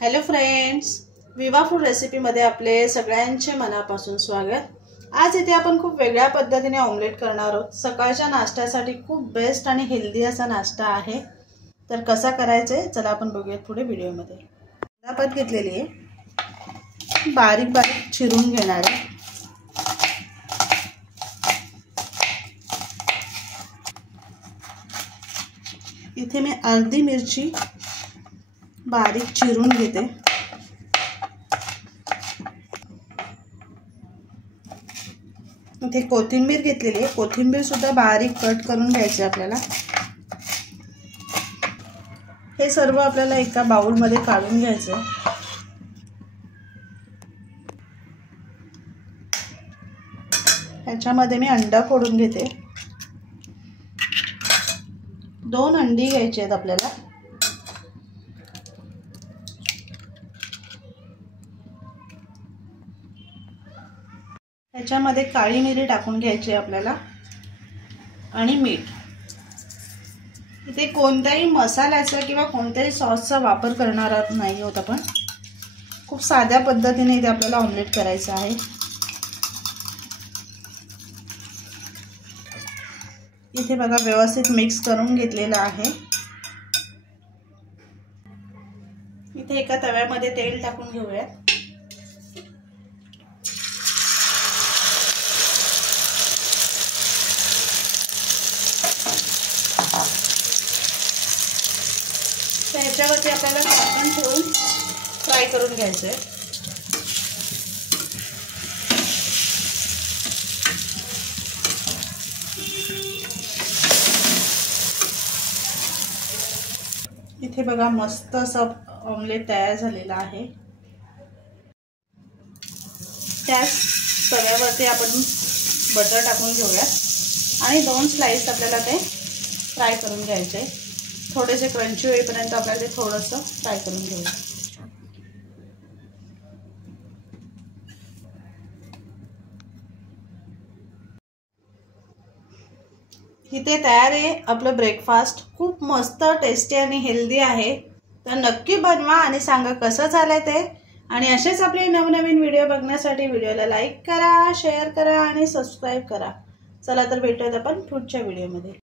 Hello friends, विवा फूड रेसिपीमध्ये आपले सगळ्यांचे मनापासून स्वागत। आज इथे आपण खूप वेगळ्या पद्धतीने ऑमलेट करणार आहोत। सकाळच्या नाश्त्यासाठी खूप बेस्ट आणि हेल्दी असा नाश्ता आहे। तर कसा करायचा आहे चला आपण बघूया पुढे व्हिडिओमध्ये। कांदापात घेतलेली आहे, बारीक बारीक चिरून घेणार आहे। इथे मी अर्धी मिरची बारीक चिरून घेते। इथे कोथिंबीर घेतलेली आहे, कोथिंबीर सुद्धा बारीक कट करून घ्यायची आपल्याला। हे सर्व आपल्याला एका बाउल मध्ये काढून घ्यायचं। ह्याच्यामध्ये मी अंडा फोडून घेते। 2 अंडी घ्यायची आहेत आपल्याला। ह्याच्यामध्ये काळी मिरी टाकून घ्यायची आपल्याला आणि मीठ। इथे कोणत्याही मसाल्याचा किंवा कोणत्याही सॉसचा वापर करणार नाही आहोत आपण। खूप साध्या पद्धतीने इथे आपल्याला ऑमलेट करायचं आहे। इथे बघा व्यवस्थित मिक्स करून घेतलेलं आहे। इथे एका तव्यामध्ये तेल टाकून घेऊया। ह्याच्यावरती आपल्याला झाकण ठेवून फ्राय करून घ्यायचं आहे। इथे बघा मस्त असं ऑमलेट तयार झालेला आहे। त्याच तव्यावरती आपण बटर टाकून घेऊया आणि 2 स्लाइस आपल्याला ते फ्राय करून घ्यायचे। थोडेसे क्रंची होईपर्यंत आपल्याला ते थोडंसं फ्राय करून घेऊया। इथे तयार आहे आपलं ब्रेकफास्ट। खूप मस्त टेस्टी आणि हेल्दी आहे। तर नक्की बनवा आणि सांगा कसं झालंय ते। आणि असेच आपले नवनवीन व्हिडिओ बघण्यासाठी व्हिडिओला लाईक करा, शेअर करा आणि सबस्क्राइब करा। चला तर भेटूयात आपण पुढच्या व्हिडिओमध्ये।